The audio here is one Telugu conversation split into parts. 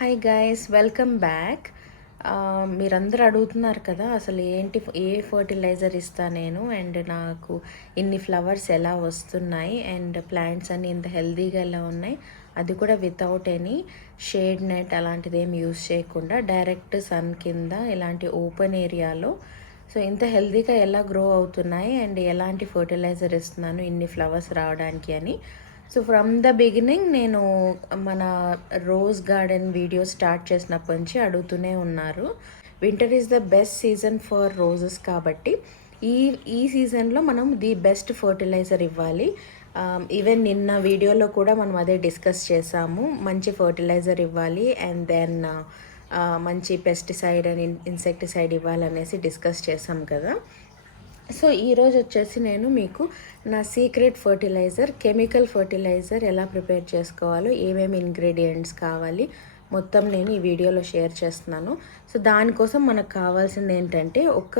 Hi guys, welcome back. మీరందరూ అడుగుతున్నారు కదా, అసలు ఏ ఫర్టిలైజర్ ఇస్తా నేను, అండ్ నాకు ఇన్ని ఫ్లవర్స్ ఎలా వస్తున్నాయి, అండ్ ప్లాంట్స్ అన్నీ ఇంత హెల్తీగా ఎలా ఉన్నాయి, అది కూడా వితౌట్ ఎనీ షేడ్ నెట్ అలాంటిది ఏమి యూస్ చేయకుండా డైరెక్ట్ సన్ కింద ఇలాంటి ఓపెన్ ఏరియాలో సో ఇంత హెల్తీగా ఎలా గ్రో అవుతున్నాయి అండ్ ఎలాంటి ఫర్టిలైజర్ ఇస్తున్నాను ఇన్ని ఫ్లవర్స్ రావడానికి అని. సో ఫ్రమ్ ద బిగినింగ్ నేను మన రోజ్ గార్డెన్ వీడియో స్టార్ట్ చేసినప్పటి నుంచి అడుగుతూనే ఉన్నారు. Winter is the best season for roses కాబట్టి ఈ ఈ సీజన్లో మనం ది బెస్ట్ ఫర్టిలైజర్ ఇవ్వాలి. ఈవెన్ నిన్న వీడియోలో కూడా మనం అదే డిస్కస్ చేసాము. మంచి ఫర్టిలైజర్ ఇవ్వాలి అండ్ దెన్ మంచి పెస్టిసైడ్ అండ్ ఇన్సెక్టిసైడ్ ఇవ్వాలనేసి డిస్కస్ చేసాం కదా. సో ఈరోజు వచ్చేసి నేను మీకు నా సీక్రెట్ ఫర్టిలైజర్, కెమికల్ ఫర్టిలైజర్ ఎలా ప్రిపేర్ చేసుకోవాలో, ఏమేమి ఇంగ్రీడియంట్స్ కావాలి మొత్తం నేను ఈ వీడియోలో షేర్ చేస్తున్నాను. సో దానికోసం మనకు కావాల్సింది ఏంటంటే ఒక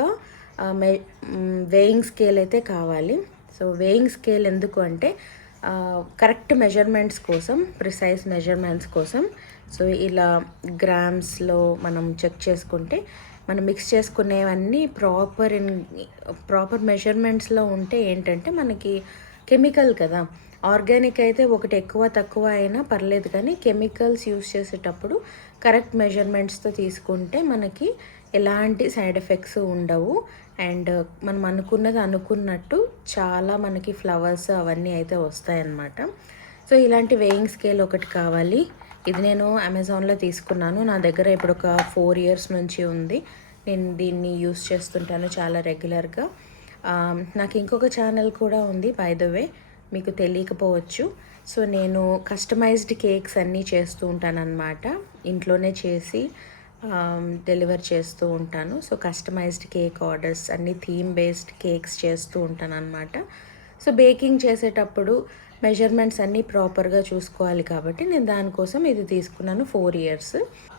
వేయింగ్ స్కేల్ అయితే కావాలి. సో వేయింగ్ స్కేల్ ఎందుకు అంటే కరెక్ట్ మెజర్మెంట్స్ కోసం, ప్రిసైజ్ మెజర్మెంట్స్ కోసం. సో ఇలా గ్రామ్స్లో మనం చెక్ చేసుకుంటే మనం మిక్స్ చేసుకునేవన్నీ ప్రాపర్ మెజర్మెంట్స్లో ఉంటే ఏంటంటే మనకి కెమికల్ కదా, ఆర్గానిక్ అయితే ఒకటి ఎక్కువ తక్కువ అయినా పర్లేదు, కానీ కెమికల్స్ యూస్ చేసేటప్పుడు కరెక్ట్ మెజర్మెంట్స్తో తీసుకుంటే మనకి ఎలాంటి సైడ్ ఎఫెక్ట్స్ ఉండవు. అండ్ మనం అనుకున్నట్టు చాలా మనకి ఫ్లవర్స్ అవన్నీ అయితే వస్తాయన్నమాట. సో ఇలాంటి వేయింగ్ స్కేల్ ఒకటి కావాలి. ఇది నేను అమెజాన్లో తీసుకున్నాను. నా దగ్గర ఇప్పుడు ఒక 4 years నుంచి ఉంది. నేను దీన్ని యూస్ చేస్తుంటాను చాలా రెగ్యులర్గా. నాకు ఇంకొక ఛానల్ కూడా ఉంది, బై ద వే, మీకు తెలియకపోవచ్చు. సో నేను కస్టమైజ్డ్ కేక్స్ అన్నీ చేస్తూ ఉంటాను అన్నమాట. ఇంట్లోనే చేసి డెలివర్ చేస్తూ ఉంటాను. సో కస్టమైజ్డ్ కేక్ ఆర్డర్స్ అన్నీ థీమ్ బేస్డ్ కేక్స్ చేస్తూ ఉంటాను అన్నమాట. సో బేకింగ్ చేసేటప్పుడు మెజర్మెంట్స్ అన్నీ ప్రాపర్గా చూసుకోవాలి కాబట్టి నేను దానికోసం ఇది తీసుకున్నాను. 4 years.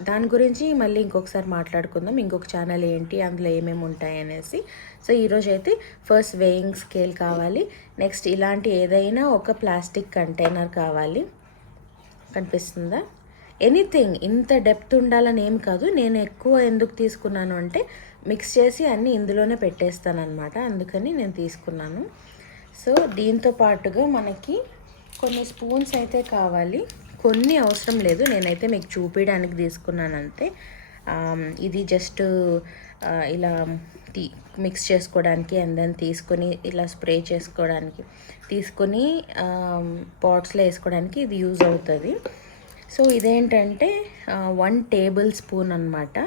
దాని గురించి మళ్ళీ ఇంకొకసారి మాట్లాడుకుందాం, ఇంకొక ఛానల్ ఏంటి, అందులో ఏమేమి ఉంటాయి అనేసి. సో ఈరోజు అయితే ఫస్ట్ వేయింగ్ స్కేల్ కావాలి. నెక్స్ట్ ఇలాంటి ఏదైనా ఒక ప్లాస్టిక్ కంటైనర్ కావాలి. కనిపిస్తుందా? ఎనీథింగ్, ఇంత డెప్త్ ఉండాలని ఏం కాదు. నేను ఎక్కువ ఎందుకు తీసుకున్నాను అంటే మిక్స్ చేసి అన్నీ ఇందులోనే పెట్టేస్తాను అనమాట, అందుకని నేను తీసుకున్నాను. సో దీంతో పాటుగా మనకి కొన్ని స్పూన్స్ అయితే కావాలి. కొన్ని అవసరం లేదు, నేనైతే మీకు చూపించడానికి తీసుకున్నాను అంతే. ఇది జస్ట్ ఇలా మిక్స్ చేసుకోవడానికి అండ్ దెన్ తీసుకొని ఇలా స్ప్రే చేసుకోవడానికి, తీసుకొని పాట్స్లో వేసుకోవడానికి ఇది యూజ్ అవుతుంది. సో ఇదేంటంటే 1 tablespoon అనమాట.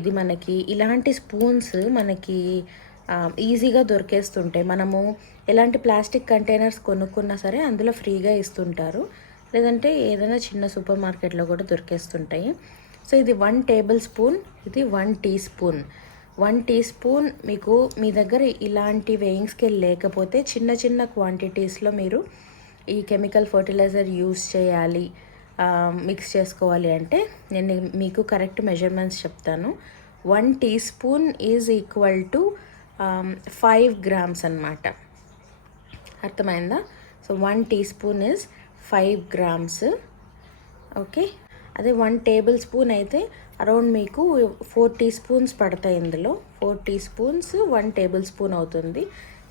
ఇది మనకి ఇలాంటి స్పూన్స్ మనకి ఈజీగా దొరికేస్తుంటాయి. మనము ఎలాంటి ప్లాస్టిక్ కంటైనర్స్ కొనుక్కున్నా సరే అందులో ఫ్రీగా ఇస్తుంటారు, లేదంటే ఏదైనా చిన్న సూపర్ మార్కెట్లో కూడా దొరికేస్తుంటాయి. సో ఇది 1 tablespoon, ఇది 1 teaspoon. 1 teaspoon మీకు మీ దగ్గర ఇలాంటి వేయింగ్ స్కేల్ లేకపోతే చిన్న చిన్న క్వాంటిటీస్లో మీరు ఈ కెమికల్ ఫర్టిలైజర్ యూస్ చేయాలి, మిక్స్ చేసుకోవాలి అంటే నేను మీకు కరెక్ట్ మెజర్మెంట్స్ చెప్తాను. 1 teaspoon is equal to 5 grams అన్నమాట. అర్థమైందా? So 1 teaspoon is 5 grams. Okay, అదే 1 tablespoon అయితే అరౌండ్ మీకు 4 teaspoons పడతాయి. ఇందులో 4 teaspoons 1 tablespoon అవుతుంది.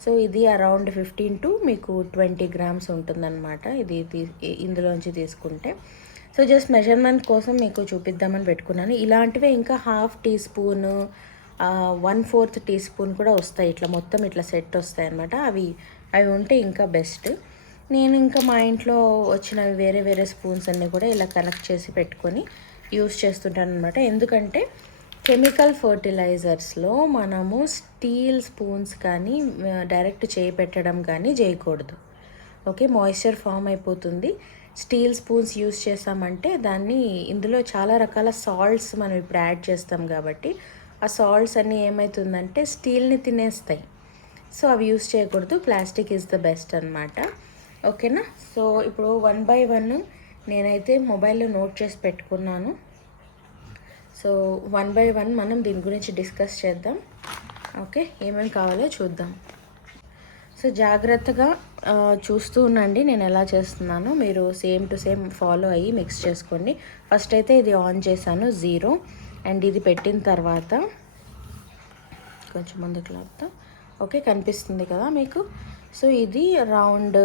సో ఇది అరౌండ్ 15 to మీకు 20 grams ఉంటుందన్నమాట, ఇది ఇందులోంచి తీసుకుంటే. సో జస్ట్ మెజర్మెంట్ కోసం మీకు చూపిద్దామని పెట్టుకున్నాను. ఇలాంటివే ఇంకా 1/2 teaspoon, 1/4 teaspoon కూడా వస్తాయి. ఇట్లా మొత్తం ఇట్లా సెట్ వస్తాయి అన్నమాట. అవి ఉంటే ఇంకా బెస్ట్. నేను ఇంకా మా ఇంట్లో వచ్చిన వేరే స్పూన్స్ అన్నీ కూడా ఇలా కలెక్ట్ చేసి పెట్టుకొని యూస్ చేస్తుంటాను అనమాట. ఎందుకంటే కెమికల్ ఫర్టిలైజర్స్లో మనము స్టీల్ స్పూన్స్ కానీ డైరెక్ట్ చేయి పెట్టడం కానీ చేయకూడదు. ఓకే, మాయిశ్చర్ ఫామ్ అయిపోతుంది. స్టీల్ స్పూన్స్ యూస్ చేసామంటే ఇందులో చాలా రకాల సాల్ట్స్ మనం ఇప్పుడు యాడ్ చేస్తాం కాబట్టి ఆ సాల్ట్స్ అన్నీ ఏమవుతుందంటే స్టీల్ని తినేస్తాయి. సో అవి యూస్ చేయకూడదు. ప్లాస్టిక్ ఈజ్ ద బెస్ట్ అనమాట. ఓకేనా? సో ఇప్పుడు 1 by 1 నేనైతే మొబైల్లో నోట్ చేసి పెట్టుకున్నాను. సో 1 by 1 మనం దీని గురించి డిస్కస్ చేద్దాం. ఓకే, ఏమేమి కావాలో చూద్దాం. సో జాగ్రత్తగా చూస్తూ ఉండండి నేను ఎలా చేస్తున్నానో. మీరు సేమ్ టు సేమ్ ఫాలో అయ్యి మిక్స్ చేసుకోండి. ఫస్ట్ అయితే ఇది ఆన్ చేశాను 0, అండ్ ఇది పెట్టిన తర్వాత కొంచెం ముందుకు లాగుతా. ఓకే, కనిపిస్తుంది కదా మీకు. సో ఇది అరౌండ్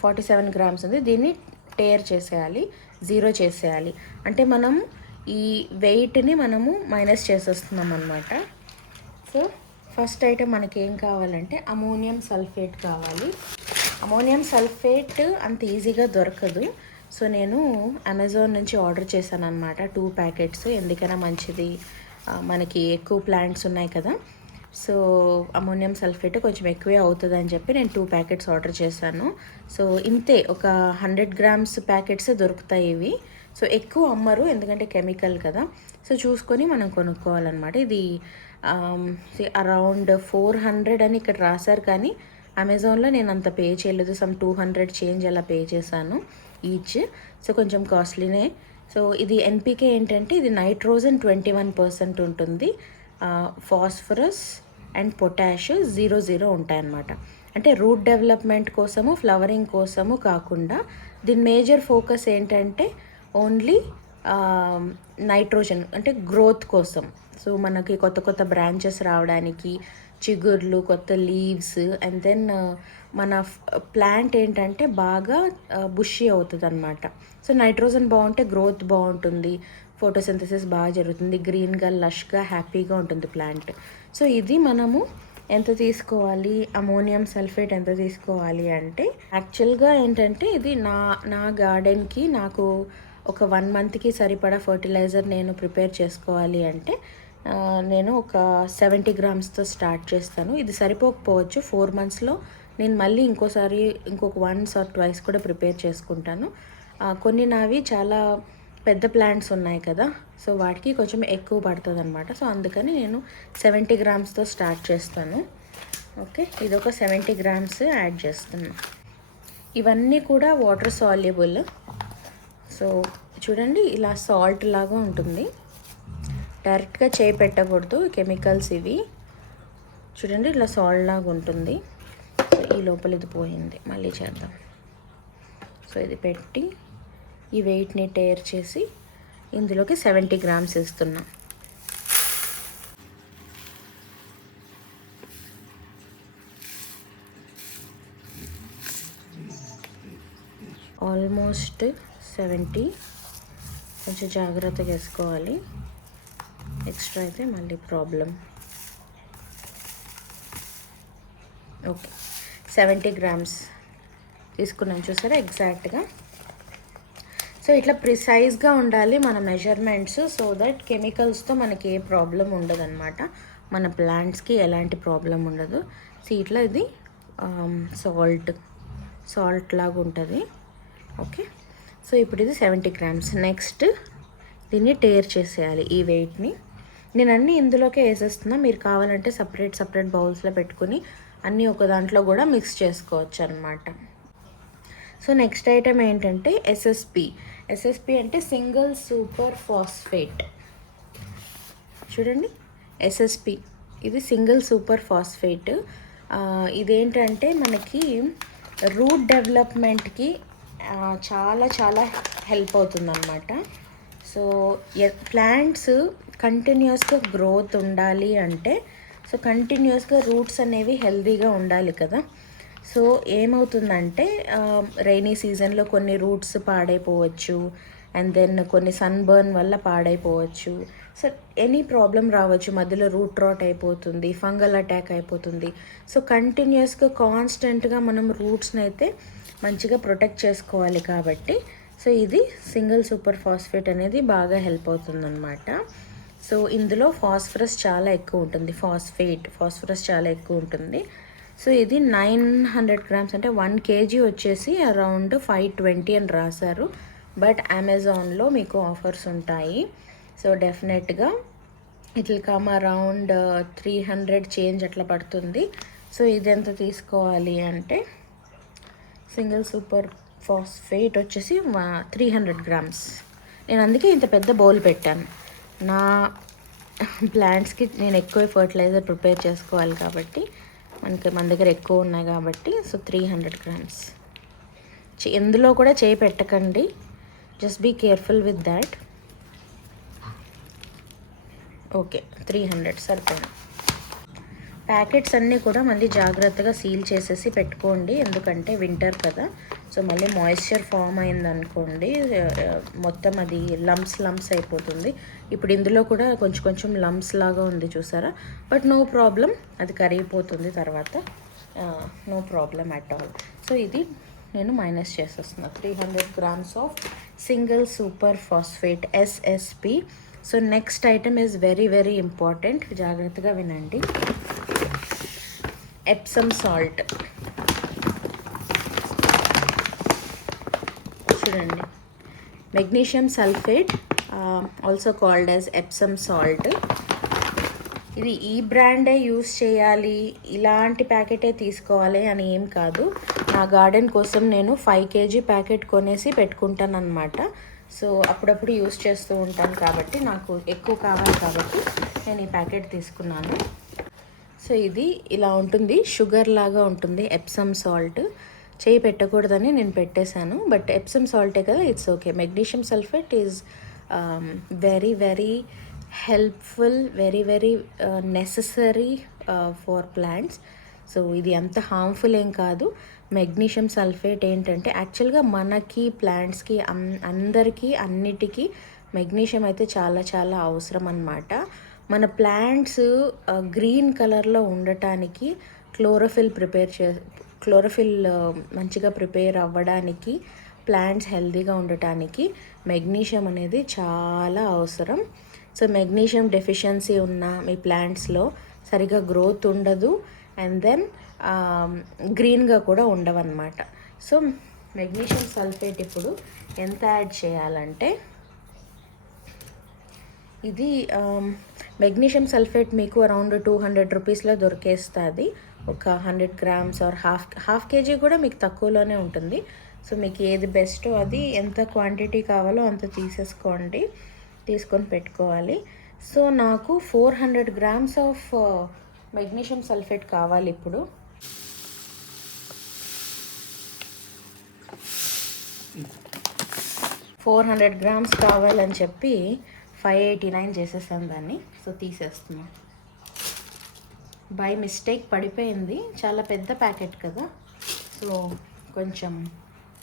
47 గ్రామ్స్ ఉంది. దీన్ని టేర్ చేసేయాలి, 0 చేసేయాలి. అంటే మనం ఈ వెయిట్ని మనము మైనస్ చేసేస్తున్నాం అనమాట. సో ఫస్ట్ ఐటమ్ మనకి ఏం కావాలంటే అమోనియం సల్ఫేట్ కావాలి. అమోనియం సల్ఫేట్ అంత ఈజీగా దొరకదు. సో నేను అమెజాన్ నుంచి ఆర్డర్ చేశాను అనమాట 2 ప్యాకెట్స్. ఎందుకైనా మంచిది, మనకి ఎక్కువ ప్లాంట్స్ ఉన్నాయి కదా. సో అమోనియం సల్ఫేట్ కొంచెం ఎక్కువే అవుతుంది అని చెప్పి నేను 2 ప్యాకెట్స్ ఆర్డర్ చేశాను. సో ఇంతే, ఒక 100 గ్రామ్స్ ప్యాకెట్సే దొరుకుతాయి ఇవి. సో ఎక్కువ అమ్మరు, ఎందుకంటే కెమికల్ కదా. సో చూసుకొని మనం కొనుక్కోవాలన్నమాట. ఇది అరౌండ్ 400 అని ఇక్కడ రాశారు, కానీ అమెజాన్లో నేను అంత పే చేయలేదు. సమ్ 200 చేంజ్ అలా పే చేశాను ఈచ్. సో కొంచెం కాస్ట్లీనే. సో ఇది ఎన్పికే ఏంటంటే ఇది నైట్రోజన్ 21% ఉంటుంది, ఫాస్ఫరస్ అండ్ పొటాష్ 0 ఉంటాయన్నమాట. అంటే రూట్ డెవలప్మెంట్ కోసము, ఫ్లవరింగ్ కోసము కాకుండా దీని మేజర్ ఫోకస్ ఏంటంటే ఓన్లీ నైట్రోజన్, అంటే గ్రోత్ కోసం. సో మనకి కొత్త కొత్త బ్రాంచెస్ రావడానికి, చిగుర్లు, కొత్త లీవ్స్, అండ్ దెన్ మన ప్లాంట్ ఏంటంటే బాగా బుషీ అవుతుంది అనమాట. సో నైట్రోజన్ బాగుంటే గ్రోత్ బాగుంటుంది, ఫోటోసింథసిస్ బాగా జరుగుతుంది, గ్రీన్గా లష్గా హ్యాపీగా ఉంటుంది ప్లాంట్. సో ఇది మనము ఎంత తీసుకోవాలి, అమోనియం సల్ఫేట్ ఎంత తీసుకోవాలి అంటే యాక్చువల్గా ఏంటంటే ఇది నా గార్డెన్కి నాకు ఒక 1 మంత్కి సరిపడా ఫర్టిలైజర్ నేను ప్రిపేర్ చేసుకోవాలి అంటే నేను ఒక 70 గ్రామ్స్తో స్టార్ట్ చేస్తాను. ఇది సరిపోకపోవచ్చు, 4 మంత్స్లో నేను మళ్ళీ ఇంకొక 1 or 2 కూడా ప్రిపేర్ చేసుకుంటాను. కొన్ని నావి చాలా పెద్ద ప్లాంట్స్ ఉన్నాయి కదా, సో వాటికి కొంచెం ఎక్కువ పడుతుంది అనమాట. సో అందుకని నేను 70 గ్రామ్స్తో స్టార్ట్ చేస్తాను. ఓకే, ఇది ఒక 70 గ్రామ్స్ యాడ్ చేస్తున్నాను. ఇవన్నీ కూడా వాటర్ సాల్యుబుల్. సో చూడండి, ఇలా సాల్ట్ లాగా ఉంటుంది. డైరెక్ట్గా చేయి పెట్టకూడదు, కెమికల్స్ ఇవి. చూడండి, ఇట్లా సాల్ట్ లాగా ఉంటుంది. ఈ లోపల ఇది పోయింది, మళ్ళీ చేద్దాం. సో ఇది పెట్టి ఈ వెయిట్ని టేర్ చేసి ఇందులోకి 70 గ్రామ్స్ ఇస్తున్నా. ఆల్మోస్ట్ 70. కొంచెం జాగ్రత్తగా వేసుకోవాలి, ఎక్స్ట్రా అయితే మళ్ళీ ప్రాబ్లం. ఓకే, 70 గ్రామ్స్ తీసుకున్నాను, చూసారా ఎగ్జాక్ట్గా. సో ఇట్లా ప్రిసైజ్గా ఉండాలి మన మెజర్మెంట్స్, సో దట్ కెమికల్స్తో మనకి ఏ ప్రాబ్లం ఉండదు అనమాట. మన ప్లాంట్స్కి ఎలాంటి ప్రాబ్లం ఉండదు. సో ఇట్లా ఇది సాల్ట్ లాగా ఉంటుంది. ఓకే, సో ఇప్పుడు ఇది 70 గ్రామ్స్. నెక్స్ట్ దీన్ని టేర్ చేసేయాలి ఈ వెయిట్ని. నేను అన్నీ ఇందులోకే వేసేస్తున్నా, మీరు కావాలంటే సపరేట్ బౌల్స్లో పెట్టుకుని అన్నీ ఒక దాంట్లో కూడా మిక్స్ చేసుకోవచ్చు అనమాట. సో నెక్స్ట్ ఐటమ్ ఏంటంటే ఎస్ఎస్పి అంటే సింగిల్ సూపర్ ఫాస్ఫేట్. చూడండి, ఎస్ఎస్పి ఇది సింగిల్ సూపర్ ఫాస్ఫేట్. ఇదేంటంటే మనకి రూట్ డెవలప్మెంట్కి చాలా చాలా హెల్ప్ అవుతుంది అన్నమాట. సో ప్లాంట్స్ కంటిన్యూస్గా గ్రోత్ ఉండాలి అంటే, సో కంటిన్యూస్గా రూట్స్ అనేవి హెల్తీగా ఉండాలి కదా. సో ఏమవుతుందంటే రైనీ సీజన్లో కొన్ని రూట్స్ పాడైపోవచ్చు, అండ్ దెన్ కొన్ని సన్బర్న్ వల్ల పాడైపోవచ్చు. సో ఎనీ ప్రాబ్లం రావచ్చు, మధ్యలో రూట్ రాట్ అయిపోతుంది, ఫంగల్ అటాక్ అయిపోతుంది. సో కంటిన్యూస్గా కాన్స్టెంట్గా మనం రూట్స్ని అయితే మంచిగా ప్రొటెక్ట్ చేసుకోవాలి కాబట్టి సో ఇది సింగిల్ సూపర్ ఫాస్ఫేట్ అనేది బాగా హెల్ప్ అవుతుందన్నమాట. సో ఇందులో ఫాస్ఫరస్ చాలా ఎక్కువ ఉంటుంది, ఫాస్ఫరస్ చాలా ఎక్కువ ఉంటుంది. సో ఇది 900 గ్రామ్స్ అంటే 1 kg వచ్చేసి అరౌండ్ 520 అని రాశారు. బట్ అమెజాన్లో మీకు ఆఫర్స్ ఉంటాయి. సో డెఫినెట్గా it will come around 300 change అట్లా పడుతుంది. సో ఇది ఎంత తీసుకోవాలి అంటే సింగిల్ సూపర్ ఫాస్ఫేట్ వచ్చేసి 300 గ్రామ్స్. నేను అందుకే ఇంత పెద్ద బౌల్ పెట్టాను. నా ప్లాంట్స్కి నేను ఎక్కువ ఫర్టిలైజర్ ప్రిపేర్ చేసుకోవాలి కాబట్టి మన దగ్గర ఎక్కువ ఉన్నాయి కాబట్టి. So 300 grams. ఎందులో కూడా చేయి పెట్టకండి, just be careful with that. Okay, 300 సరిపోయింది. ప్యాకెట్స్ అన్నీ కూడా మళ్ళీ జాగ్రత్తగా సీల్ చేసేసి పెట్టుకోండి, ఎందుకంటే వింటర్ కదా. సో మళ్ళీ మాయిశ్చర్ ఫామ్ అయిందనుకోండి, మొత్తం అది లంప్స్ అయిపోతుంది. ఇప్పుడు ఇందులో కూడా కొంచెం లంప్స్ లాగా ఉంది చూసారా, బట్ నో ప్రాబ్లం, అది కరిగిపోతుంది తర్వాత, no problem at all. So ఇది నేను మైనస్ చేసేస్తున్నా. 300 grams of single super phosphate SSP. So next item is very important, జాగ్రత్తగా వినండి. ఎప్సమ్ సాల్ట్ చూడండి, magnesium sulphate, also called as Epsom salt. ఇది ఈ బ్రాండే యూస్ చేయాలి, ఇలాంటి ప్యాకెటే తీసుకోవాలి అని ఏం కాదు. నా గార్డెన్ కోసం నేను 5 kg ప్యాకెట్ కొనేసి పెట్టుకుంటాను అనమాట. సో అప్పుడప్పుడు యూస్ చేస్తూ ఉంటాను కాబట్టి నాకు ఎక్కువ కావాలి కాబట్టి నేను ఈ ప్యాకెట్ తీసుకున్నాను. సో ఇది ఇలా ఉంటుంది, షుగర్ లాగా ఉంటుంది ఎప్సమ్ సాల్ట్. చేయి పెట్టకూడదని నేను పెట్టేశాను, బట్ ఎప్సమ్ సాల్టే కదా, it's okay. Magnesium sulphate is very helpful, very necessary for plants. So ఇది అంత హార్మ్ఫుల్ ఏం కాదు. మెగ్నీషియం సల్ఫేట్ ఏంటంటే యాక్చువల్గా మనకి ప్లాంట్స్కి అందరికీ అన్నిటికీ మెగ్నీషియం అయితే చాలా అవసరం అన్నమాట. మన ప్లాంట్స్ గ్రీన్ కలర్లో ఉండటానికి క్లోరోఫిల్ మంచిగా ప్రిపేర్ అవ్వడానికి, ప్లాంట్స్ హెల్తీగా ఉండటానికి మెగ్నీషియం అనేది చాలా అవసరం. సో మెగ్నీషియం డెఫిషియన్సీ ఉన్న మీ ప్లాంట్స్లో సరిగా గ్రోత్ ఉండదు, అండ్ దెన్ గ్రీన్గా కూడా ఉండవన్నమాట. సో మెగ్నీషియం సల్ఫేట్ ఇప్పుడు ఎంత యాడ్ చేయాలంటే, ఇది మెగ్నీషియం సల్ఫేట్ మీకు అరౌండ్ 200 రూపీస్లో దొరికేస్తుంది. ఒక 100 grams ఆర్ హాఫ్ kg కూడా మీకు తక్కువలోనే ఉంటుంది. సో మీకు ఏది బెస్టో అది, ఎంత క్వాంటిటీ కావాలో అంత తీసుకొని పెట్టుకోవాలి. సో నాకు 400 grams ఆఫ్ మెగ్నీషియం సల్ఫేట్ కావాలి ఇప్పుడు. $400 కావాలని చెప్పి 589 చేసేసాను దాన్ని. సో తీసేస్తున్నాను, బై మిస్టేక్ పడిపోయింది. చాలా పెద్ద ప్యాకెట్ కదా, సో కొంచెం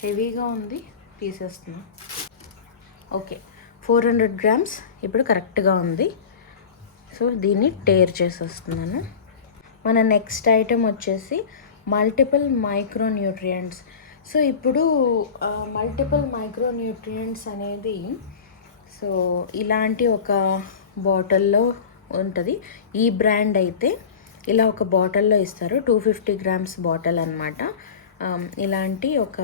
హెవీగా ఉంది, తీసేస్తున్నాను. ఓకే, 400 grams ఇప్పుడు కరెక్ట్గా ఉంది. సో దీన్ని టేర్ చేసేస్తున్నాను. మన నెక్స్ట్ ఐటమ్ వచ్చేసి మల్టిపుల్ మైక్రోన్యూట్రియంట్స్. సో ఇప్పుడు మల్టిపుల్ మైక్రోన్యూట్రియంట్స్ అనేది, సో ఇలాంటి ఒక బాటిల్లో ఉంటుంది. ఈ బ్రాండ్ అయితే ఇలా ఒక బాటిల్లో ఇస్తారు, 250 grams బాటిల్ అనమాట. ఇలాంటి ఒక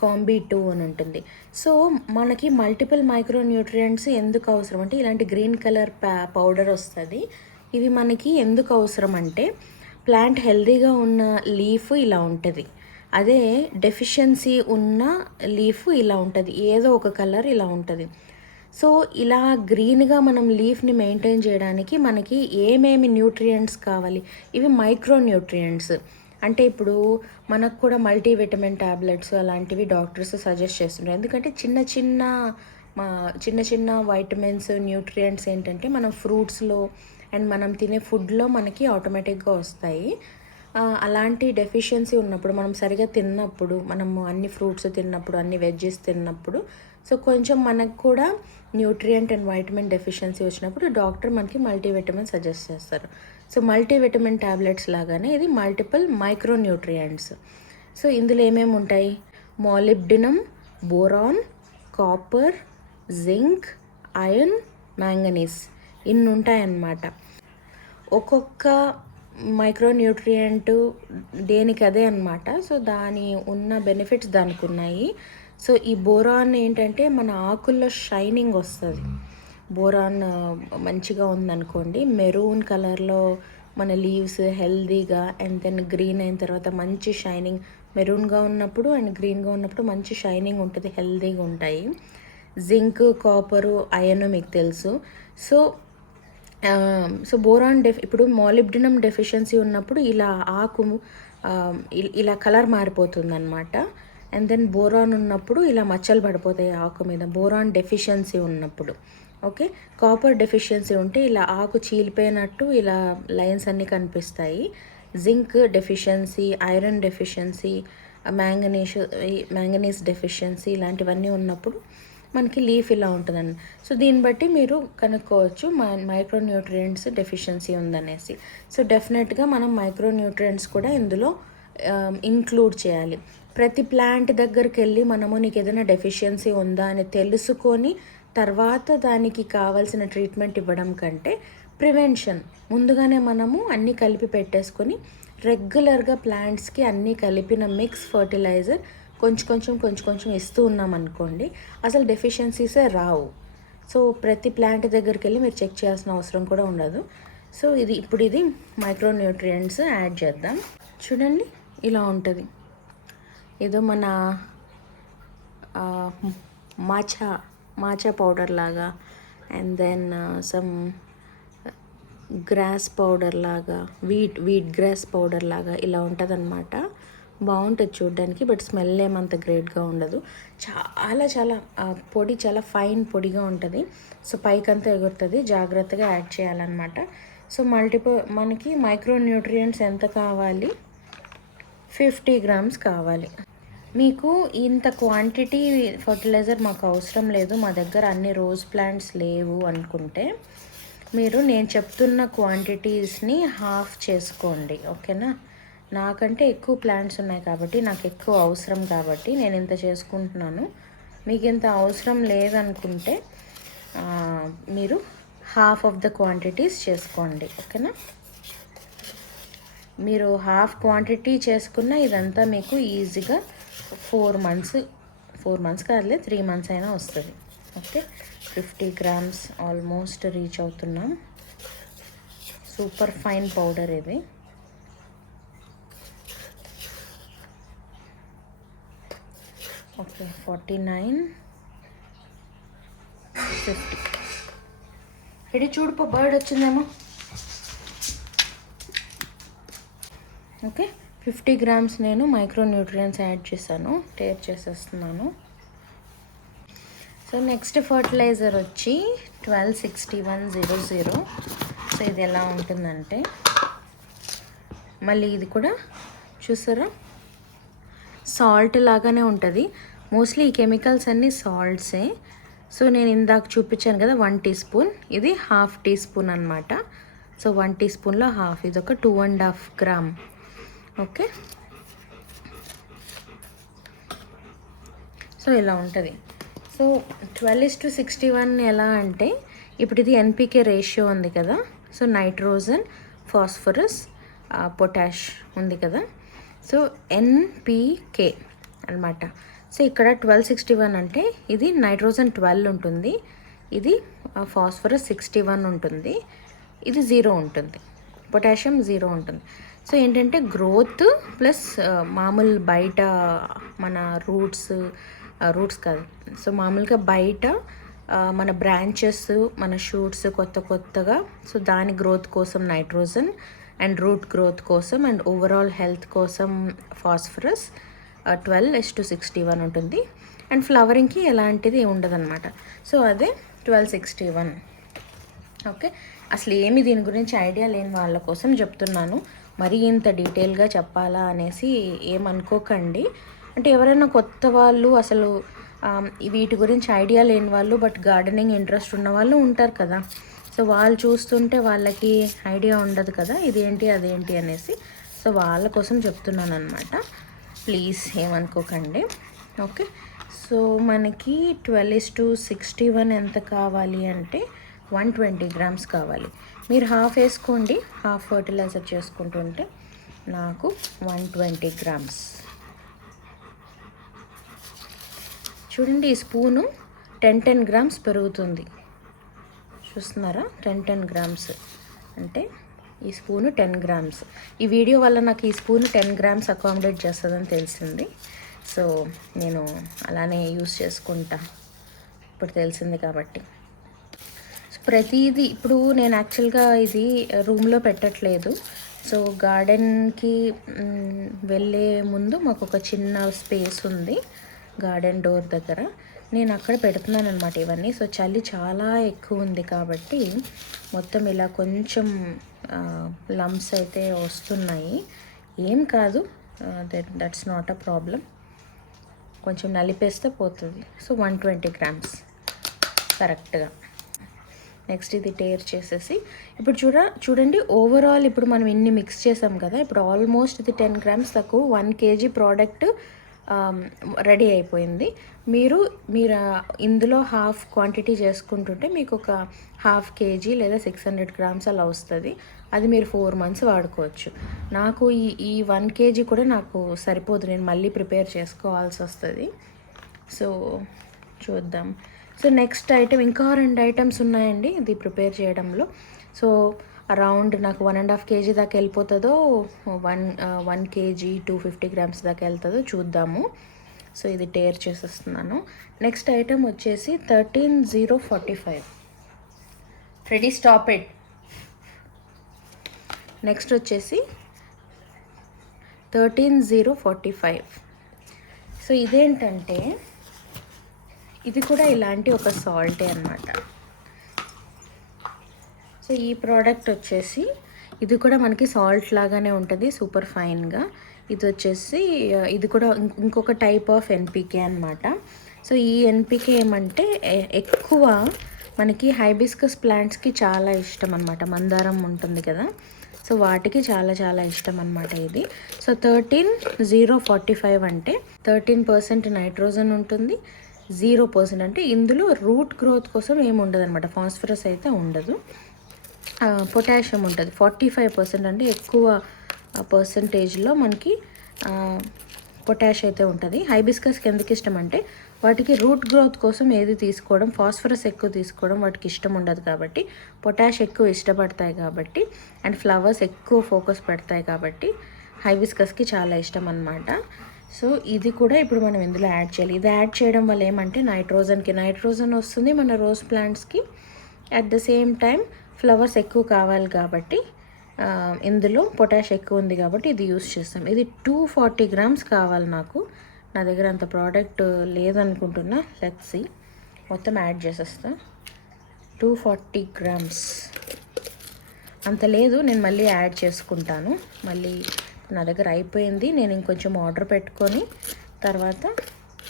కాంబీ 2 అని ఉంటుంది. సో మనకి మల్టిపుల్ మైక్రోన్యూట్రియంట్స్ ఎందుకు అవసరం అంటే, ఇలాంటి గ్రీన్ కలర్ పౌడర్ వస్తుంది. ఇవి మనకి ఎందుకు అవసరం అంటే, ప్లాంట్ హెల్తీగా ఉన్న లీఫ్ ఇలా ఉంటుంది, అదే డెఫిషియన్సీ ఉన్న లీఫ్ ఇలా ఉంటుంది, ఏదో ఒక కలర్ ఇలా ఉంటుంది. సో ఇలా గ్రీన్గా మనం లీఫ్ని మెయింటైన్ చేయడానికి మనకి ఏమేమి న్యూట్రియంట్స్ కావాలి, ఇవి మైక్రోన్యూట్రియంట్స్. అంటే ఇప్పుడు మనకు కూడా మల్టీవిటమిన్ ట్యాబ్లెట్స్ అలాంటివి డాక్టర్స్ సజెస్ట్ చేస్తుంటారు, ఎందుకంటే చిన్న చిన్న వైటమిన్స్, న్యూట్రియంట్స్ ఏంటంటే మనం ఫ్రూట్స్లో అండ్ మనం తినే ఫుడ్లో మనకి ఆటోమేటిక్గా వస్తాయి. అలాంటి డెఫిషియన్సీ ఉన్నప్పుడు, మనం సరిగా తిన్నప్పుడు, మనము అన్ని ఫ్రూట్స్ తిన్నప్పుడు, అన్ని వెజ్జెస్ తిన్నప్పుడు, సో కొంచెం మనకు కూడా న్యూట్రియంట్ అండ్ వైటమిన్ డెఫిషియన్సీ వచ్చినప్పుడు డాక్టర్ మనకి మల్టీవిటమిన్ సజెస్ట్ చేస్తారు. సో మల్టీవిటమిన్ ట్యాబ్లెట్స్ లాగానే ఇది మల్టిపుల్ మైక్రోన్యూట్రియంట్స్. సో ఇందులో ఏమేమి ఉంటాయి, molybdenum, boron, copper, zinc, iron, manganese, ఇన్ని ఉంటాయన్నమాట. ఒక్కొక్క మైక్రోన్యూట్రియంట్ దేనికి అదే అనమాట. సో దాని ఉన్న బెనిఫిట్స్ దానికి ఉన్నాయి. సో ఈ బోరాన్ ఏంటంటే మన ఆకుల్లో షైనింగ్ వస్తుంది. బోరాన్ మంచిగా ఉందనుకోండి, మెరూన్ కలర్లో మన లీవ్స్ హెల్దీగా, అండ్ దెన్ గ్రీన్ అయిన తర్వాత మంచి షైనింగ్, మెరూన్గా ఉన్నప్పుడు అండ్ గ్రీన్గా ఉన్నప్పుడు మంచి షైనింగ్ ఉంటుంది, హెల్దీగా ఉంటాయి. జింక్, కాపరు, ఐరన్ మీకు తెలుసు. సో సో బోరాన్ ఇప్పుడు మాలిబ్డినం డెఫిషియన్సీ ఉన్నప్పుడు ఇలా ఆకు ఇలా కలర్ మారిపోతుంది అనమాట. అండ్ దెన్ బోరాన్ ఉన్నప్పుడు ఇలా మచ్చలు పడిపోతాయి ఆకు మీద, బోరాన్ డెఫిషియన్సీ ఉన్నప్పుడు. ఓకే, కాపర్ డెఫిషియన్సీ ఉంటే ఇలా ఆకు చీలిపోయినట్టు ఇలా లైన్స్ అన్నీ కనిపిస్తాయి. Zinc deficiency, iron deficiency, manganese deficiency ఇలాంటివన్నీ ఉన్నప్పుడు మనకి లీఫ్ ఇలా ఉంటుందండి. సో దీన్ని బట్టి మీరు కనుక్కోవచ్చు మైక్రోన్యూట్రియంట్స్ డెఫిషియన్సీ ఉందనేసి. సో డెఫినెట్గా మనం మైక్రోన్యూట్రియంట్స్ కూడా ఇందులో ఇంక్లూడ్ చేయాలి. ప్రతి ప్లాంట్ దగ్గరికి వెళ్ళి మనము నీకు ఏదైనా డెఫిషియన్సీ ఉందా అని తెలుసుకొని తర్వాత దానికి కావాల్సిన ట్రీట్మెంట్ ఇవ్వడం కంటే ప్రివెన్షన్ ముందుగానే మనము అన్నీ కలిపి పెట్టేసుకొని రెగ్యులర్గా ప్లాంట్స్కి అన్నీ కలిపిన మిక్స్ ఫర్టిలైజర్ కొంచెం కొంచెం ఇస్తూ ఉన్నాం అనుకోండి, అసలు డెఫిషియన్సీసే రావు. సో ప్రతి ప్లాంట్ దగ్గరికి వెళ్ళి మీరు చెక్ చేయాల్సిన అవసరం కూడా ఉండదు. సో ఇది మైక్రోన్యూట్రియంట్స్ యాడ్ చేద్దాం. చూడండి ఇలా ఉంటుంది. ఏదో మన మాచా పౌడర్ లాగా, and then some grass powder లాగా, వీట్ గ్రాస్ పౌడర్ లాగా ఇలా ఉంటుంది అనమాట. బాగుంటుంది చూడడానికి, బట్ స్మెల్ ఏమంత గ్రేట్గా ఉండదు. చాలా పొడి చాలా ఫైన్ పొడిగా ఉంటుంది. సో పైకంతా ఎగురుతుంది, జాగ్రత్తగా యాడ్ చేయాలన్నమాట. సో మనకి మైక్రోన్యూట్రియంట్స్ ఎంత కావాలి? 50 grams కావాలి. మీకు ఇంత క్వాంటిటీ ఫర్టిలైజర్ మాకు అవసరం లేదు, మా దగ్గర అన్ని రోజ్ ప్లాంట్స్ లేవు అనుకుంటే మీరు నేను చెప్తున్న క్వాంటిటీస్ని హాఫ్ చేసుకోండి. ఓకేనా, నాకంటే ఎక్కువ ప్లాంట్స్ ఉన్నాయి కాబట్టి నాకు ఎక్కువ అవసరం కాబట్టి నేను ఇంత చేసుకుంటున్నాను. మీకు ఇంత అవసరం లేదనుకుంటే మీరు హాఫ్ ఆఫ్ ద క్వాంటిటీస్ చేసుకోండి. ఓకేనా, మీరు హాఫ్ క్వాంటిటీ చేసుకున్న ఇదంతా మీకు ఈజీగా 4 months కాదులే 3 months అయినా వస్తుంది. ఓకే, 50 grams ఆల్మోస్ట్ రీచ్ అవుతున్నాం. సూపర్ ఫైన్ పౌడర్ ఇది. ఓకే, 49, 50. ఇది చూడుపో, బర్డ్ వచ్చిందేమో. ఓకే, 50 grams నేను మైక్రోన్యూట్రియంట్స్ యాడ్ చేశాను, టేప్ చేసేస్తున్నాను. సో నెక్స్ట్ ఫర్టిలైజర్ వచ్చి 126100. సో ఇది ఎలా ఉంటుందంటే, మళ్ళీ ఇది కూడా చూసారా సాల్ట్ లాగానే ఉంటుంది. మోస్ట్లీ ఈ కెమికల్స్ అన్నీ సాల్ట్సే. సో నేను ఇందాక చూపించాను కదా 1 teaspoon, ఇది 1/2 teaspoon అనమాట. సో 1 teaspoonలో హాఫ్, ఇది ఒక 2.5 gram. ఓకే, సో ఇలా ఉంటుంది. సో 12:61 ఎలా అంటే, ఇప్పుడు ఇది ఎన్పికే రేషియో ఉంది కదా. సో నైట్రోజన్, ఫాస్ఫరస్, పొటాష్ ఉంది కదా. సో ఎన్పికే అనమాట. సో ఇక్కడ 1261 అంటే ఇది నైట్రోజన్ 12 ఉంటుంది, ఇది ఫాస్ఫరస్ 61 ఉంటుంది, ఇది 0 ఉంటుంది, పొటాషియం 0 ఉంటుంది. సో ఏంటంటే గ్రోత్ ప్లస్ మామూలు బయట మన రూట్స్ కాదు, సో మామూలుగా బయట మన బ్రాంచెస్, మన షూట్స్ కొత్తగా, సో దాని గ్రోత్ కోసం నైట్రోజన్, అండ్ రూట్ గ్రోత్ కోసం అండ్ ఓవరాల్ హెల్త్ కోసం ఫాస్ఫరస్ 12:61 ఉంటుంది. అండ్ ఫ్లవరింగ్కి ఎలాంటిది ఉండదు అనమాట. సో అదే 1261. ఓకే, అసలు ఏమి దీని గురించి ఐడియా లేని వాళ్ళ కోసం చెప్తున్నాను, మరీ ఇంత డీటెయిల్గా చెప్పాలా అనేసి ఏమనుకోకండి. అంటే ఎవరైనా కొత్త వాళ్ళు, అసలు వీటి గురించి ఐడియా లేని వాళ్ళు బట్ గార్డెనింగ్ ఇంట్రెస్ట్ ఉన్న వాళ్ళు ఉంటారు కదా. సో వాళ్ళు చూస్తుంటే వాళ్ళకి ఐడియా ఉండదు కదా ఇదేంటి అదేంటి అనేసి. సో వాళ్ళ కోసం చెప్తున్నాను అనమాట, ప్లీజ్ ఏమనుకోకండి. ఓకే, సో మనకి 12:61 ఎంత కావాలి అంటే 120 grams కావాలి. మీరు హాఫ్ వేసుకోండి, హాఫ్ ఫర్టిలైజర్ చేసుకుంటుంటే నాకు 120 grams. చూడండి, ఈ స్పూను 10 grams పెరుగుతుంది, చూస్తున్నారా? 10 grams అంటే ఈ స్పూను 10 grams. ఈ వీడియో వల్ల నాకు ఈ స్పూను 10 grams అకామిడేట్ చేస్తుందని తెలిసింది. సో నేను అలానే యూస్ చేసుకుంటా, ఇప్పుడు తెలిసింది కాబట్టి. సో ప్రతిదీ ఇప్పుడు నేను యాక్చువల్గా ఇది రూమ్లో పెట్టట్లేదు. సో గార్డెన్కి వెళ్ళే ముందు మాకు ఒక చిన్న స్పేస్ ఉంది గార్డెన్ డోర్ దగ్గర, నేను అక్కడ పెడుతున్నాను అనమాట ఇవన్నీ. సో చలి చాలా ఎక్కువ ఉంది కాబట్టి మొత్తం ఇలా కొంచెం లమ్స్ అయితే వస్తున్నాయి. ఏం కాదు, దట్స్ నాట్ అ ప్రాబ్లం. కొంచెం నలిపేస్తే పోతుంది. సో 120 grams కరెక్ట్గా. నెక్స్ట్ ఇది టేర్ చేసేసి ఇప్పుడు చూడండి ఓవరాల్ ఇప్పుడు మనం ఇన్ని మిక్స్ చేసాం కదా, ఇప్పుడు ఆల్మోస్ట్ ఇది 10 grams తక్కువ 1 kg ప్రోడక్ట్ రెడీ అయిపోయింది. మీరు ఇందులో హాఫ్ క్వాంటిటీ చేసుకుంటుంటే మీకు ఒక 1/2 kg లేదా 600 grams అలా వస్తుంది. అది మీరు 4 months వాడుకోవచ్చు. నాకు ఈ 1 kg కూడా నాకు సరిపోదు, నేను మళ్ళీ ప్రిపేర్ చేసుకోవాల్సి వస్తుంది. సో చూద్దాం. సో నెక్స్ట్ ఐటెం ఇంకా 2 items ఉన్నాయండి ఇది ప్రిపేర్ చేయడంలో. సో అరౌండ్ నాకు 1.5 kg దాకా వెళ్ళిపోతుందో 1 kg 250 grams దాకా వెళ్తుందో చూద్దాము. సో ఇది టేర్ చేసేస్తున్నాను. నెక్స్ట్ ఐటెం వచ్చేసి 13045. Ready, stop it. నెక్స్ట్ వచ్చేసి 13045. సో ఇదేంటంటే ఇది కూడా ఇలాంటి ఒక సాల్టే అన్నమాట. సో ఈ ప్రోడక్ట్ వచ్చేసి ఇది కూడా మనకి సాల్ట్ లాగానే ఉంటుంది, సూపర్ ఫైన్గా. ఇది వచ్చేసి ఇది కూడా ఇంకొక టైప్ ఆఫ్ ఎన్పికే అనమాట. సో ఈ ఎన్పికే ఏమంటే ఎక్కువ మనకి హైబిస్కస్ ప్లాంట్స్కి చాలా ఇష్టం అనమాట. మందారం ఉంటుంది కదా, సో వాటికి చాలా చాలా ఇష్టం అనమాట ఇది. సో 13045 అంటే 13% నైట్రోజన్ ఉంటుంది, 0% అంటే ఇందులో రూట్ గ్రోత్ కోసం ఏమి ఉండదు అనమాట. ఫాస్ఫరస్ అయితే ఉండదు, పొటాషియం ఉంటుంది 45%, అంటే ఎక్కువ పర్సంటేజ్లో మనకి పొటాష్ అయితే ఉంటుంది. హైబిస్కస్కి ఎందుకు ఇష్టం అంటే వాటికి రూట్ గ్రోత్ కోసం ఏది తీసుకోవడం, ఫాస్ఫరస్ ఎక్కువ తీసుకోవడం వాటికి ఇష్టం ఉండదు కాబట్టి, పొటాష్ ఎక్కువ ఇష్టపడతాయి కాబట్టి, అండ్ ఫ్లవర్స్ ఎక్కువ ఫోకస్ పెడతాయి కాబట్టి హైబిస్కస్కి చాలా ఇష్టం అన్నమాట. సో ఇది కూడా ఇప్పుడు మనం ఇందులో యాడ్ చేయాలి. ఇది యాడ్ చేయడం వల్ల ఏమంటే నైట్రోజన్ వస్తుంది మన రోజ్ ప్లాంట్స్కి. At the same time flowers ఎక్కువ కావాలి కాబట్టి ఇందులో పొటాష్ ఎక్కువ ఉంది కాబట్టి ఇది యూస్ చేస్తాం. ఇది 240 grams కావాలి నాకు. నా దగ్గర అంత ప్రోడక్ట్ లేదనుకుంటున్నా. లెట్స్ సీ, మొత్తం యాడ్ చేసేస్తా. 240 grams అంత లేదు, నేను మళ్ళీ యాడ్ చేసుకుంటాను. మళ్ళీ నా దగ్గర అయిపోయింది, నేను ఇంకొంచెం ఆర్డర్ పెట్టుకొని తర్వాత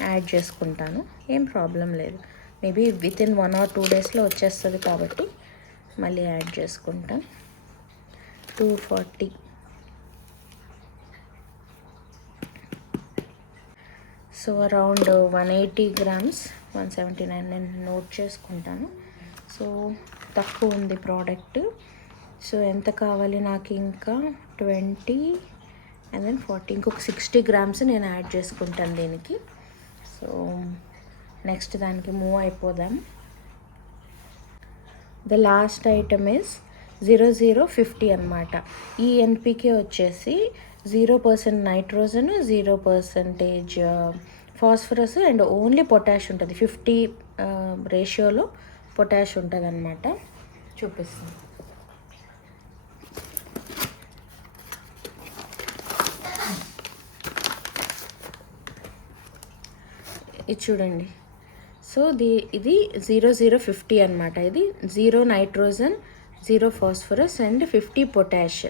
యాడ్ చేసుకుంటాను. ఏం ప్రాబ్లం లేదు, మేబీ వితిన్ 1 or 2 daysలో వచ్చేస్తుంది కాబట్టి మళ్ళీ యాడ్ చేసుకుంటాం. 240. సో అరౌండ్ 180 grams, 179 నేను నోట్ చేసుకుంటాను. సో తక్కువ ఉంది ప్రోడక్ట్. సో ఎంత కావాలి నాకు, ఇంకా 20 and then 40, ఇంకొక 60 grams నేను యాడ్ చేసుకుంటాను దీనికి. సో నెక్స్ట్ దానికి మూవ్ అయిపోదాం. ద లాస్ట్ ఐటమ్ ఇస్ 0050 అనమాట. ఈ ఎన్పికే వచ్చేసి 0% nitrogen, 0% phosphorus and only potash ఉంటుంది. 50 రేషియోలో పొటాష్ ఉంటుంది అనమాట. చూపిస్తాను. ఇది చూడండి. సో ఇది 0050 అనమాట. ఇది 0 nitrogen, 0 phosphorus and 50 potash.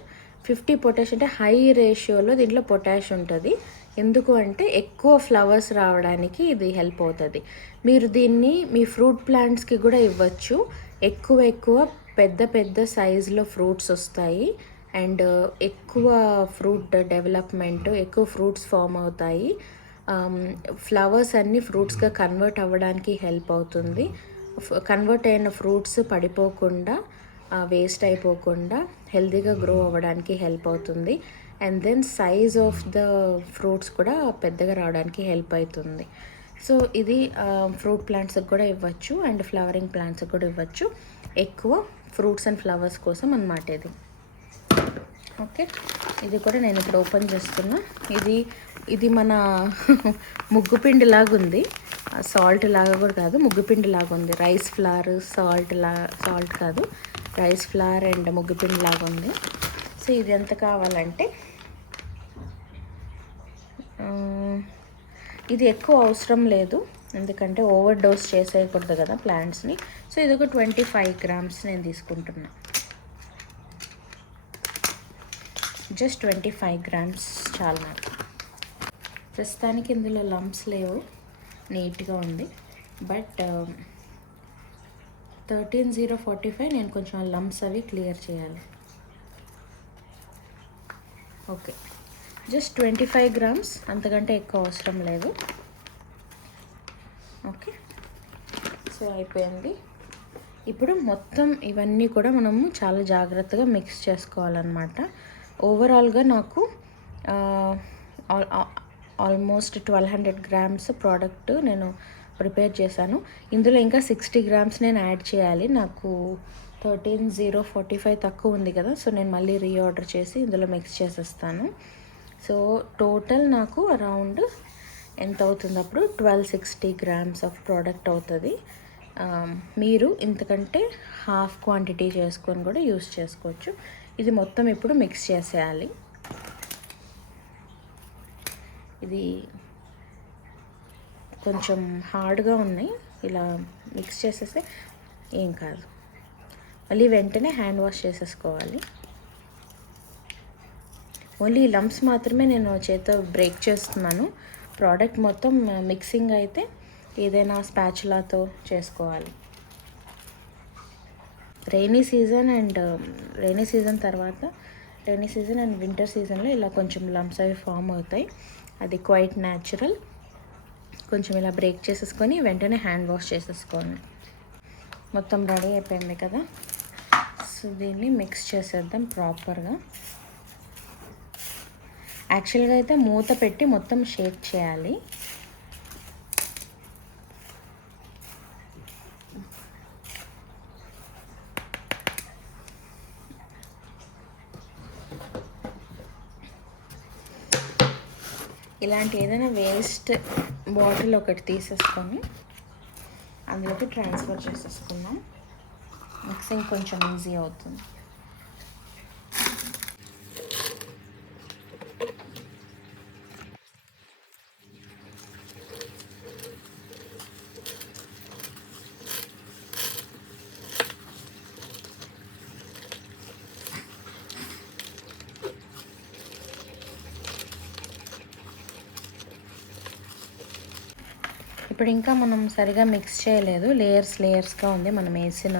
50 potash అంటే హై రేషియోలో దీంట్లో పొటాష్ ఉంటుంది. ఎందుకు అంటే ఎక్కువ ఫ్లవర్స్ రావడానికి ఇది హెల్ప్ అవుతుంది. మీరు దీన్ని మీ ఫ్రూట్ ప్లాంట్స్కి కూడా ఇవ్వచ్చు. ఎక్కువ పెద్ద సైజులో ఫ్రూట్స్ వస్తాయి అండ్ ఎక్కువ ఫ్రూట్ డెవలప్మెంట్, ఎక్కువ ఫ్రూట్స్ ఫామ్ అవుతాయి. ఫ్లవర్స్ అన్నీ ఫ్రూట్స్గా కన్వర్ట్ అవ్వడానికి హెల్ప్ అవుతుంది. కన్వర్ట్ అయిన ఫ్రూట్స్ పడిపోకుండా, వేస్ట్ అయిపోకుండా హెల్తీగా గ్రో అవ్వడానికి హెల్ప్ అవుతుంది. And then size of the fruits కూడా పెద్దగా రావడానికి హెల్ప్ అవుతుంది. సో ఇది ఫ్రూట్ ప్లాంట్స్కి కూడా ఇవ్వచ్చు అండ్ ఫ్లవరింగ్ ప్లాంట్స్కి కూడా ఇవ్వచ్చు. ఎక్కువ ఫ్రూట్స్ అండ్ ఫ్లవర్స్ కోసం అన్నమాట ఇది. ఓకే, ఇది కూడా నేను ఇప్పుడు ఓపెన్ చేస్తున్నా. ఇది మన ముగ్గు పిండి లాగా ఉంది. సాల్ట్ లాగా కూడా కాదు, ముగ్గుపిండి లాగా ఉంది. రైస్ ఫ్లవర్ సాల్ట్ కాదు, రైస్ ఫ్లవర్ అండ్ ముగ్గుపిండి లాగా ఉంది. సో ఇది ఎంత కావాలంటే ఇది ఎక్కువ అవసరం లేదు, ఎందుకంటే ఓవర్ డోస్ చేసేయకూడదు కదా ప్లాంట్స్ని. సో ఇది ఒక 25 grams నేను తీసుకుంటున్నా. జస్ట్ 25 grams చాలు నాకు. ప్రస్తుతానికి ఇందులో లంప్స్ లేవు, నీట్గా ఉంది. బట్ 13,045 నేను కొంచెం లంప్స్ అవి క్లియర్ చేయాలి. ఓకే, జస్ట్ 25 grams, అంతకంటే ఎక్కువ అవసరం లేదు. ఓకే, సో అయిపోయింది. ఇప్పుడు మొత్తం ఇవన్నీ కూడా మనము చాలా జాగ్రత్తగా మిక్స్ చేసుకోవాలన్నమాట. ఓవరాల్గా నాకు ఆల్మోస్ట్ 1200 grams ప్రోడక్ట్ నేను ప్రిపేర్ చేశాను. ఇందులో ఇంకా 60 grams నేను యాడ్ చేయాలి. నాకు 13,045 తక్కువ ఉంది కదా, సో నేను మళ్ళీ రీఆర్డర్ చేసి ఇందులో మిక్స్ చేసేస్తాను. సో టోటల్ నాకు అరౌండ్ ఎంత అవుతుంది అప్పుడు 1260 grams ఆఫ్ ప్రోడక్ట్ అవుతుంది. మీరు ఇంతకంటే హాఫ్ క్వాంటిటీ చేసుకొని కూడా యూస్ చేసుకోవచ్చు. ఇది మొత్తం ఇప్పుడు మిక్స్ చేసేయాలి. ఇది కొంచెం హార్డ్గా ఉన్నాయి, ఇలా మిక్స్ చేసేస్తే ఏం కాదు. మళ్ళీ వెంటనే హ్యాండ్ వాష్ చేసేసుకోవాలి. ఓన్లీ లంప్స్ మాత్రమే నేను చేతితో బ్రేక్ చేస్తున్నాను. ప్రోడక్ట్ మొత్తం మిక్సింగ్ అయితే ఏదైనా స్పాచులాతో చేసుకోవాలి. రైనీ సీజన్ అండ్ వింటర్ సీజన్లో ఇలా కొంచెం లంప్స్ అవి ఫామ్ అవుతాయి. అది క్వైట్ న్యాచురల్. కొంచెం ఇలా బ్రేక్ చేసేసుకొని వెంటనే హ్యాండ్ వాష్ చేసేసుకోండి. మొత్తం రెడీ అయిపోయింది కదా, సో దీన్ని మిక్స్ చేసేద్దాం ప్రాపర్గా. యాక్చువల్గా అయితే మూత పెట్టి మొత్తం షేక్ చేయాలి. ఇలాంటి ఏదైనా వేస్ట్ బాటిల్ ఒకటి తీసేసుకొని అందులోకి ట్రాన్స్ఫర్ చేసేసుకుందాం. మిక్సింగ్ కొంచెం ఈజీ అవుతుంది. ఇప్పుడు ఇంకా మనం సరిగా మిక్స్ చేయలేదు, లేయర్స్గా ఉంది మనం వేసిన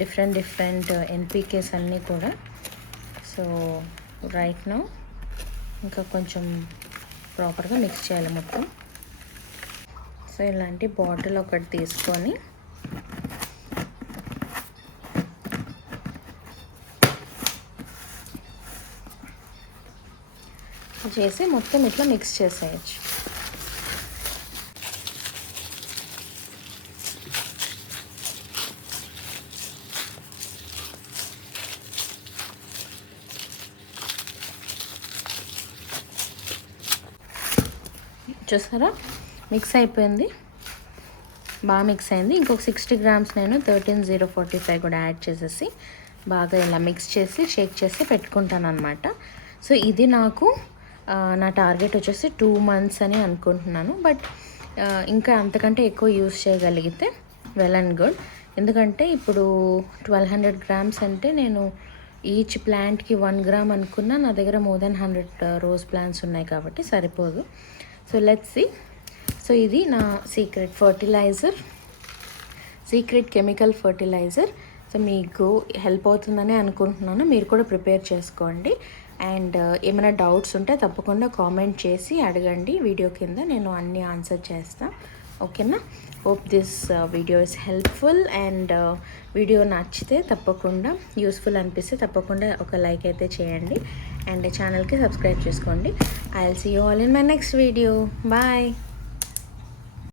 డిఫరెంట్ ఎన్పీకేస్ అన్నీ కూడా. సో రైట్ నౌ ఇంకా కొంచెం ప్రాపర్గా మిక్స్ చేయాలి మొత్తం. సో ఇలాంటి బాటిల్ ఒకటి తీసుకొని చేసి మొత్తం ఇట్లా మిక్స్ చేసేయచ్చు. చూసారా, మిక్స్ అయిపోయింది, బాగా మిక్స్ అయింది. ఇంకొక 60 grams నేను 13,045 కూడా యాడ్ చేసేసి బాగా ఇలా మిక్స్ చేసి షేక్ చేసి పెట్టుకుంటాను అనమాట. సో ఇది నాకు నా టార్గెట్ వచ్చేసి 2 months అని అనుకుంటున్నాను. బట్ ఇంకా అంతకంటే ఎక్కువ యూస్ చేయగలిగితే వెల్ అండ్ గుడ్. ఎందుకంటే ఇప్పుడు 1200 grams అంటే నేను ఈచ్ ప్లాంట్కి 1 gram అనుకున్నా, నా దగ్గర మోర్ దెన్ 100 రోజ్ ప్లాంట్స్ ఉన్నాయి కాబట్టి సరిపోదు. So let's see. సో ఇది నా సీక్రెట్ కెమికల్ ఫర్టిలైజర్. సో మీకు హెల్ప్ అవుతుందని అనుకుంటున్నాను. మీరు కూడా ప్రిపేర్ చేసుకోండి. అండ్ ఏమైనా డౌట్స్ ఉంటే తప్పకుండా కామెంట్ చేసి అడగండి వీడియో కింద, నేను అన్నీ ఆన్సర్ చేస్తాను. ఓకేనా? Hope this video is helpful. And video నచ్చితే తప్పకుండా, యూస్ఫుల్ అనిపిస్తే తప్పకుండా ఒక లైక్ అయితే చేయండి. అండ్ ఛానల్కి సబ్స్క్రైబ్ చేసుకోండి. I will see you all in my next video. Bye.